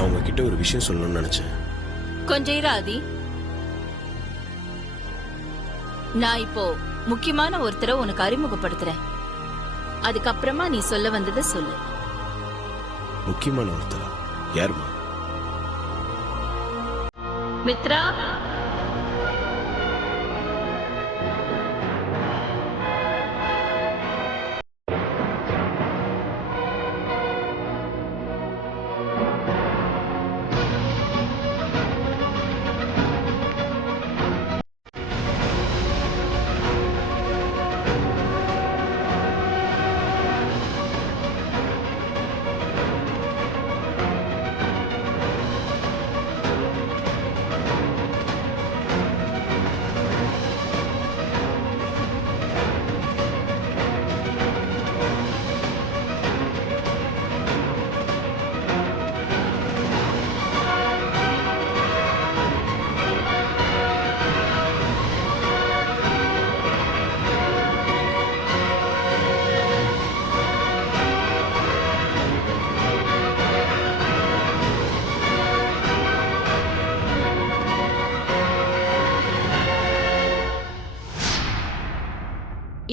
நான் உங்ககிட்ட ஒரு விஷயம் சொல்லணும்னு நினைச்சேன். கொஞ்சம் இரு ஆதி. நான் இப்போ முக்கியமான ஒருத்தரை உனக்கு அறிமுகப்படுத்துறேன். அதுக்கப்புறமா நீ சொல்ல வந்ததை சொல்லு. முக்கியமான ஒருத்தரா? யாருமா? மித்ரா.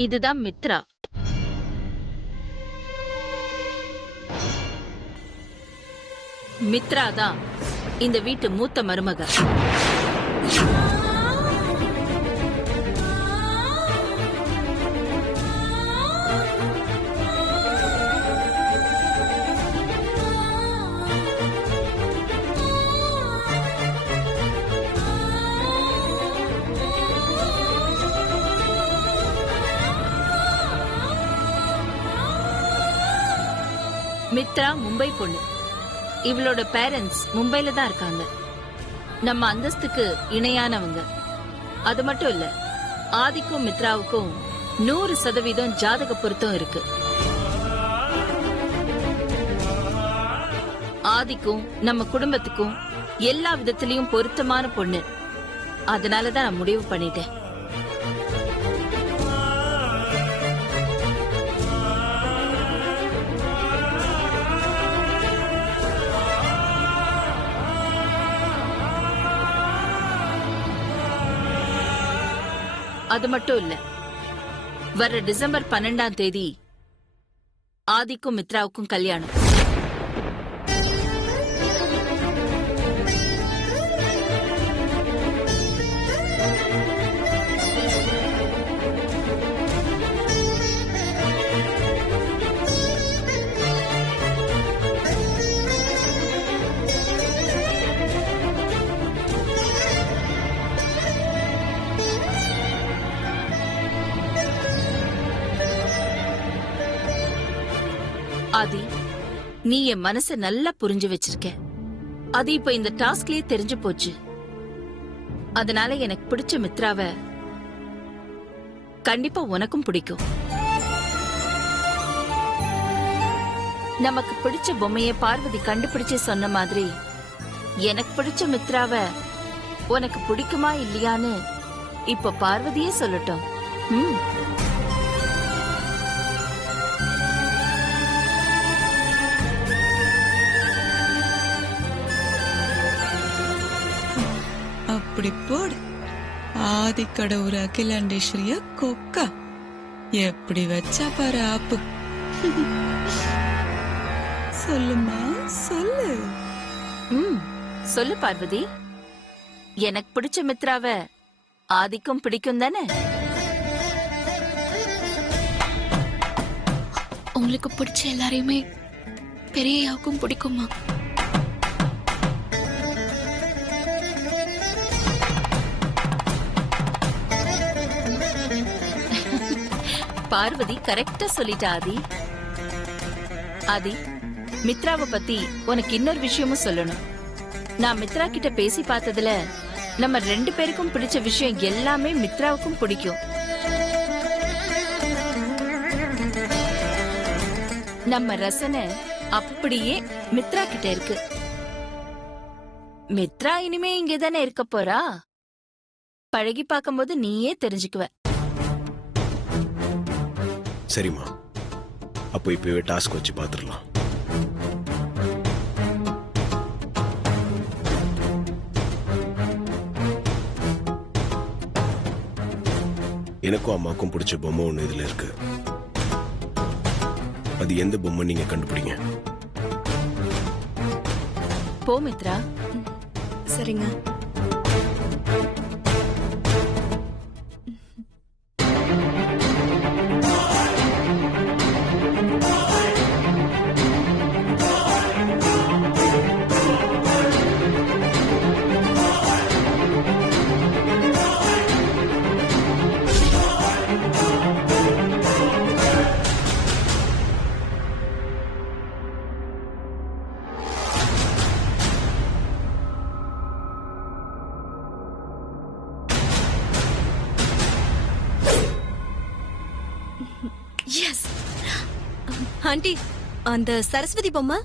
இதுதான் மித்ரா. மித்ரா தான் இந்த வீட்டு மூத்த மருமக. மித்ரா மும்பை பொண்ணு. இவளோட பேரண்ட்ஸ் மும்பைல தான் இருக்காங்க. நம்ம அந்தஸ்துக்கு இணையானவங்க. அது மட்டும் இல்ல, ஆதிக்கும் மித்ராவுக்கும் 100% ஜாதக பொருத்தம் இருக்கு. ஆதிக்கும் நம்ம குடும்பத்துக்கும் எல்லா விதத்திலயும் பொருத்தமான பொண்ணு. அதனாலதான் நான் முடிவு பண்ணிட்டேன். அது மட்டும் இல்ல, வர டிசம்பர் 12ஆம் தேதி ஆதிக்கும் மித்ராவுக்கும் கல்யாணம். ஆதி, நீ என் மனச நல்லா புரிஞ்சு வச்சிருக்க. அது இப்ப இந்த டாஸ்க்லயே தெரிஞ்சு போச்சு. அதனால எனக்கு பிடிச்ச மித்ராவ கண்டிப்பா உனக்கும் பிடிக்கும். நமக்கு பிடிச்ச பொம்மைய பார்வதி கண்டுபிடிச்சு சொன்ன மாதிரி எனக்கு பிடிச்ச மித்ராவ உனக்கு பிடிக்குமா இல்லையான்னு இப்ப பார்வதியே சொல்லட்டும். அப்படி போடு. ஆதிக்கடவுர் அகிலாண்டேஸ்வரிய கொக்கா எப்படி வச்சா பாரு ஆப்பு. சொல்லுமா சொல்லு. சொல்லு பார்வதி. எனக்கு பிடிச்ச மித்ராவ ஆதிக்கும் பிடிக்கும் தானே? உங்களுக்கு பிடிச்ச எல்லாரையுமே பெரியயாவுக்கும் பிடிக்குமா? பார்வதி கரெக்டா சொல்லிட்டா ஆதி. ஆதி, மித்ராவை பத்தி உனக்கு இன்னொரு விஷயமும் சொல்லணும். நான் மித்ரா கிட்ட பேசி பார்த்ததுல நம்ம 2 பேருக்கும் பிடிச்ச விஷயம் எல்லாமே மித்ராவுக்கும் பிடிக்கும். நம்ம ரசனை அப்படியே மித்ரா கிட்ட இருக்கு. மித்ரா இனிமே இங்கதானே இருக்க போறா. பழகி பார்க்கும்போது நீயே தெரிஞ்சுக்குவ. சரிம்மா, அப்போ இப்பவே டாஸ்க் வச்சு பாத்துடலாம். எனக்கும் அம்மாக்கும் பிடிச்ச பொம்மை ஒண்ணு இதுல இருக்கு. அது எந்த பொம்மை நீங்க கண்டுபிடிங்க. போ மித்ரா. சரிங்க. எஸ் ஆண்டி, அந்த சரஸ்வதி பொம்மை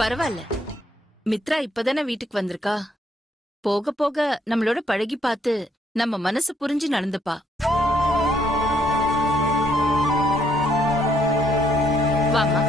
பரவாயில்ல, மித்ரா இப்பதானே வீட்டுக்கு வந்திருக்கா. போக போக நம்மளோட பழகி பார்த்து நம்ம மனசு புரிஞ்சு நடந்துப்பா. வாமா.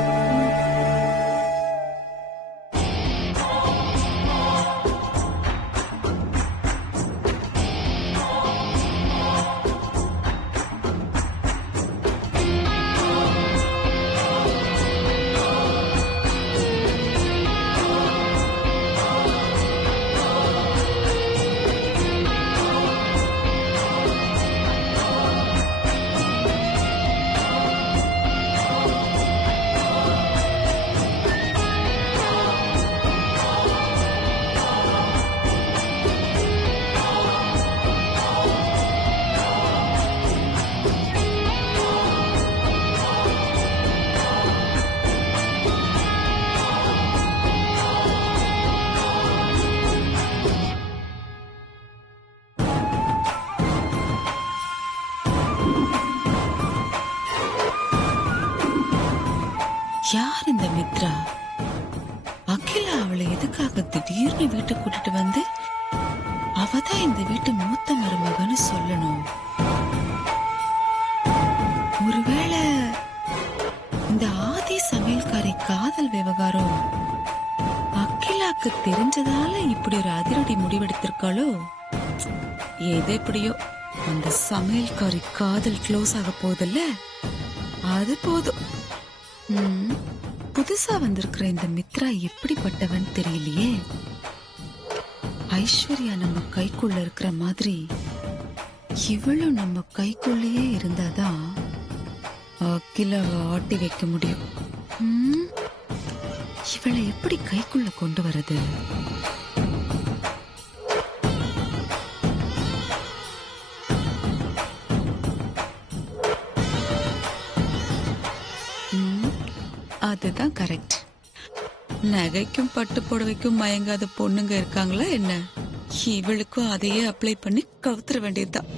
யார் இந்த மித்ரா? அகிலா அவளை எதுக்காக திடீர்னு வீட்டுக்கு கூட்டிட்டு வந்து அவதான் இந்த வீட்டு மூத்த மருமகன்னு சொல்லணும்? ஒருவேளை இந்த ஆதி சமையல்காரி காதல் விவகாரம் அகிலாக்கு தெரிஞ்சதால இப்படி ஒரு அதிரடி முடிவெடுத்திருக்காளோ? எது எப்படியோ அந்த சமையல்காரி காதல் க்ளோஸ் ஆக போதில்ல, அது போதும். புதுசா வந்திருக்கிற இந்த மித்ரா எப்படிப்பட்டவன் தெரியலையே. ஐஸ்வர்யா நம்ம கைக்குள்ள இருக்கிற மாதிரி இவளும் நம்ம கைக்குள்ளேயே இருந்தாதான் அகிலாவை ஆட்டி வைக்க முடியும். இவளை எப்படி கைக்குள்ள கொண்டு வரது? அதுதான் கரெக்ட். நகைக்கும் பட்டு புடவைக்கும் மயங்காத பொண்ணுங்க இருக்காங்களா என்ன? இவளுக்கும் அதையே அப்ளை பண்ணி கவுத்துற வேண்டியதுதான்.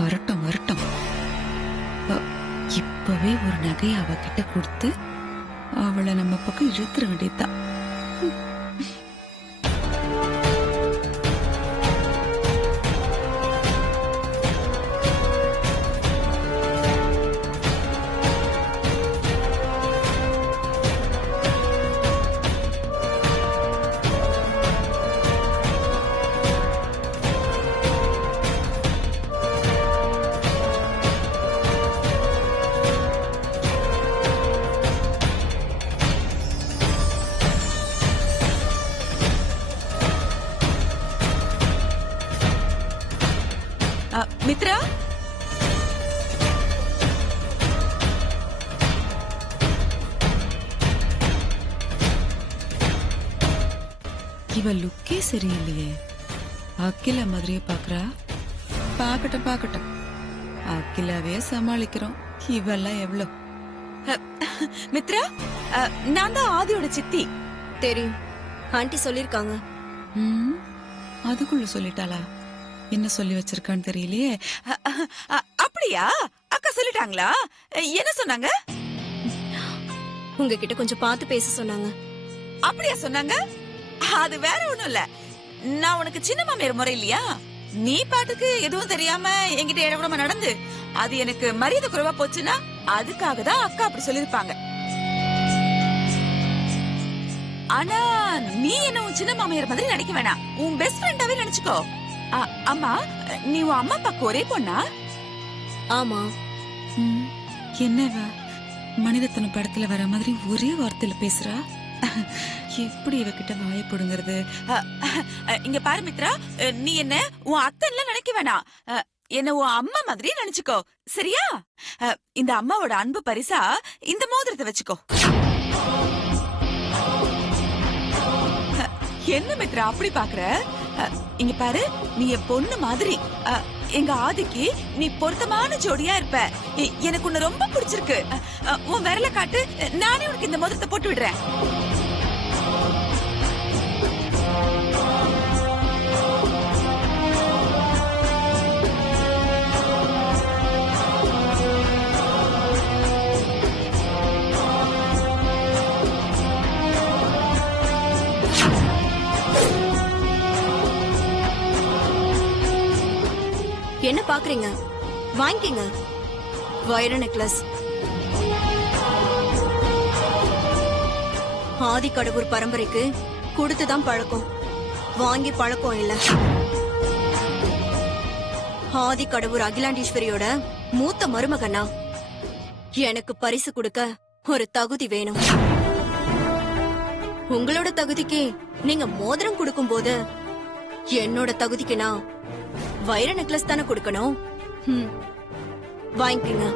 வரட்டும் வரட்டும். இப்பவே ஒரு நகையை அவகிட்ட கொடுத்து அவளை நம்ம பக்கம் இழுத்துற வேண்டியதுதான். மித்ரா, இவ லுக்கே சரியில்லையே. அகிலா மாதிரியே பாக்குறா. பாக்கட்டும் பாக்கட்டும், அகிலாவே சமாளிக்கிறோம். இவெல்லாம் எவ்வளவு? மித்ரா, நான் தான் ஆதியோட சித்தி. தெரியும், ஆண்டி சொல்லிருக்காங்க. அதுக்குள்ள சொல்லிட்டாளா? என்ன சொல்லி வச்சிருக்கான்னு தெரியலையே. அப்படியா? அக்கா சொல்லிட்டாங்களா? என்ன சொன்னாங்க? உங்ககிட்ட கொஞ்சம் பார்த்து பேச சொன்னாங்க. அப்படியா சொன்னாங்க? அது வேற ஒண்ணும் இல்ல. நான் உனக்கு சின்ன மாமியார் முறை இல்லையா? நீ பாட்டுக்கு எதுவும் தெரியாம என்கிட்ட இடவிடாம நடந்து அது எனக்கு மரியாதை குறைவா போச்சுன்னா அதுக்காக தான் அக்கா அப்படி சொல்லிருப்பாங்க. ஆனா நீ என்ன உன் சின்ன மாமியார் மாதிரி நினைக்க வேணாம். உன் பெஸ்ட் ஃப்ரெண்டாவே நினைச்சுக்கோ. அம்மா, நீ உன் அம்மா அப்பாக்கு ஒரே பொண்ணா? ஆமா. என்னவா மனிதத்தன படத்துல வர மாதிரி ஒரே வார்த்தையில பேசுறா? எப்படி இவகிட்ட வாயை போடுங்கிறது? இங்க பாரு மித்ரா, நீ என்ன உன் அத்தன்லாம் நினைக்க வேணாம். என்ன உன் அம்மா மாதிரி நினைச்சுக்கோ, சரியா? இந்த அம்மாவோட அன்பு பரிசா இந்த மோதிரத்தை வச்சுக்கோ. என்ன மித்ரா அப்படி பாக்குற? இங்க பாரு, நீ என் பொண்ணு மாதிரி. எங்க ஆதிக்கு நீ பொருத்தமான ஜோடியா இருப்ப. எனக்கு உன்னை ரொம்ப பிடிச்சிருக்கு. உன் விரல காட்டு, நானே உனக்கு இந்த மோதிரத்தை போட்டு விடுறேன். என்ன பாக்குறீங்க? வாங்கிக்கங்க. வைர நெக்லஸ். ஆதி கடவுர் பரம்பரைக்கு கொடுத்துதான் பழக்கம், வாங்கி பழக்கம் இல்ல. ஆதி கடவுர் அகிலாண்டீஸ்வரியோட மூத்த மருமகனா எனக்கு பரிசு கொடுக்க ஒரு தகுதி வேணும். உங்களோட தகுதிக்கு நீங்க மோதிரம் கொடுக்கும் போது என்னோட தகுதிக்கு நான் வைர நெக்லஸ் தானே கொடுக்கணும். வாங்கிக்கங்க.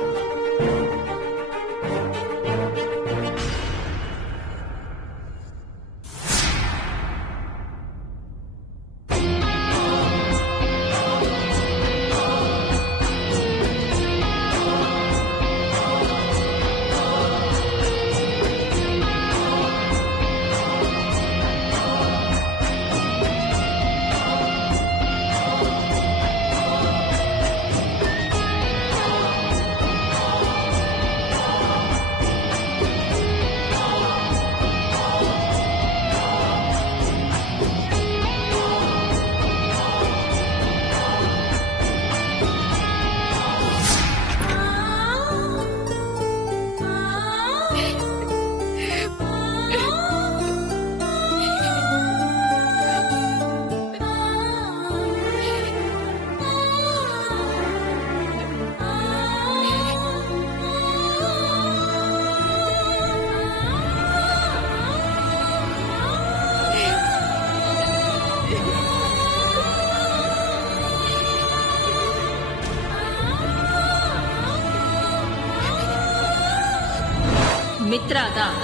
மித்ரா தான்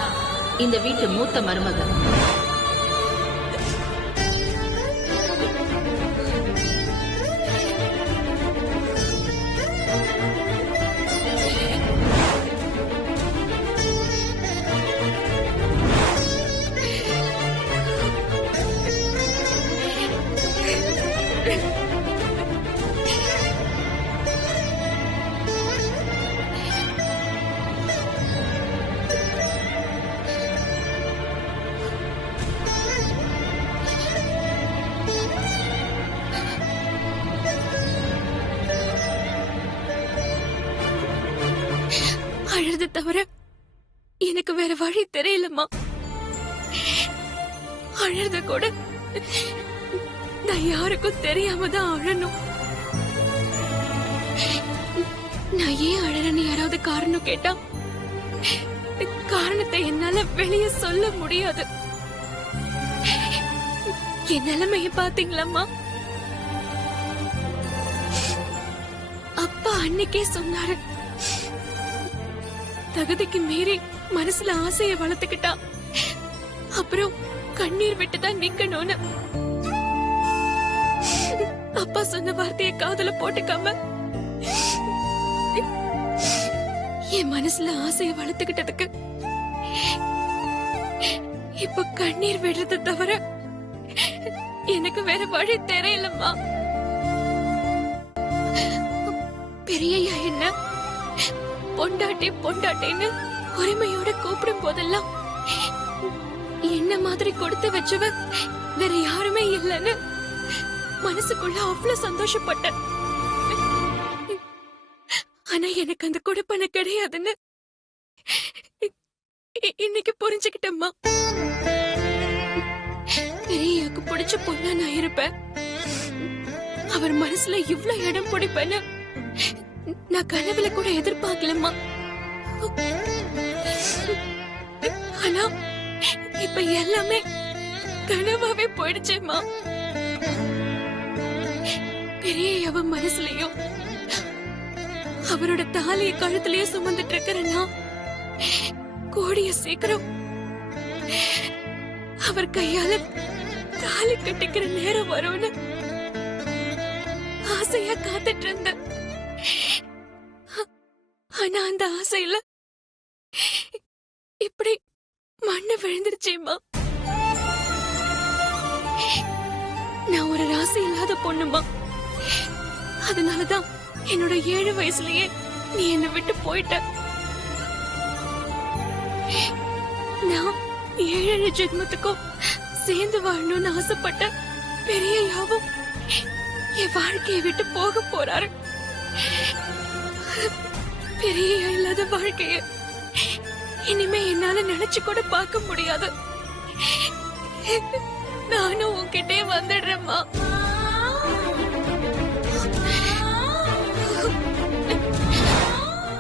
இந்த வீட்டு மூத்த மருமகன். அழறது தவிர எனக்கு வேற வழி தெரியலம்மா. அழறத கூட நான் யாருக்கும் தெரியாம தான் அழணும். நான் ஏன் அழறேன்னு யாராவது காரணம் கேட்டா காரணத்தை என்னால வெளியே சொல்ல முடியாது. என் நிலைமைய பாத்தீங்களம்மா? அப்பா அன்னைக்கே சொன்னாரு, தகுதிக்கு மீறி மனசுல ஆசைய வளர்த்துக்கிட்டா அப்புறம் கண்ணீர் விட்டுதான் நிக்கணும்னு. அப்பா சொன்ன வார்த்தையை காதுல போட்டுக்காம என் மனசுல ஆசைய வளர்த்துக்கிட்டதுக்கு இப்ப கண்ணீர் விடுறது தவிர எனக்கு வேற வழி தெரியலம்மா. பெரியய்யா என்ன பொண்டாட்டி பொண்டாட்டின்னு உரிமையோட கூப்பிடும் போதெல்லாம் என்ன மாதிரி கொடுத்து வச்சவ வேற யாருமே இல்லைன்னு மனசுக்குள்ள அவ்வளவு சந்தோஷப்பட்டேன். ஆனா எனக்கு அந்த கொடுப்பனை கிடையாதுன்னு இன்னைக்கு புரிஞ்சுக்கிட்டம்மா. பெரியாக்கு பிடிச்ச பொண்ணா நான் இருப்பேன், அவர் மனசுல இவ்ளோ இடம் பிடிப்பேன்னு நான் கனவுல கூட எதிர்பார்க்கலம்மா. ஆனா இப்ப எல்லாமே கனவாவே போயிடுச்சேம்மா. பெரிய அவ மனசுலயும் அவரோட தாலிய கழுத்திலேயே சுமந்துட்டு இருக்கிறேன்னா கூடிய சீக்கிரம் அவர் கையால தாலி கட்டிக்கிற நேரம் வரும்னு ஆசையா காத்துட்டு இருந்த. ஆனா அந்த ஆசையில இப்படி மண்ணு விழுந்துருச்சேம்மா. நான் ஒரு ராசி இல்லாத பொண்ணுமா, அதனாலதான் என்னோட 7 வயசுலயே நீ என்னை விட்டு போயிட்ட. நான் 7 ஜென்மத்துக்கும் சேர்ந்து வாழணும்னு ஆசைப்பட்ட பெரிய யாவும் என் வாழ்க்கையை விட்டு போக போறாரு. பெரிய இல்லாத வாழ்க்கைய இனிமே என்னால நினைச்சு கூட பார்க்க முடியாது. நானும் உன்கிட்டே வந்துடுறேம்மா.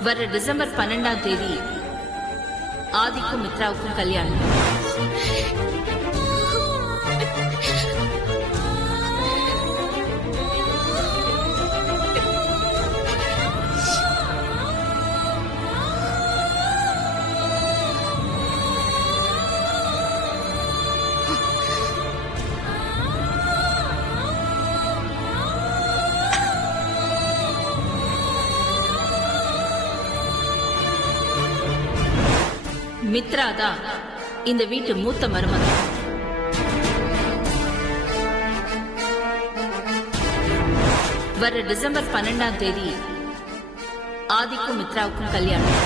வர டிசம்பர் 12ஆம் தேதி ஆதிக்கும் மித்ராவுக்கும் கல்யாணம். மித்ரா தான் இந்த வீட்டு மூத்த மருமகள். வர டிசம்பர் 12ஆம் தேதி ஆதிக்கும் மித்ராவுக்கும் கல்யாணம்.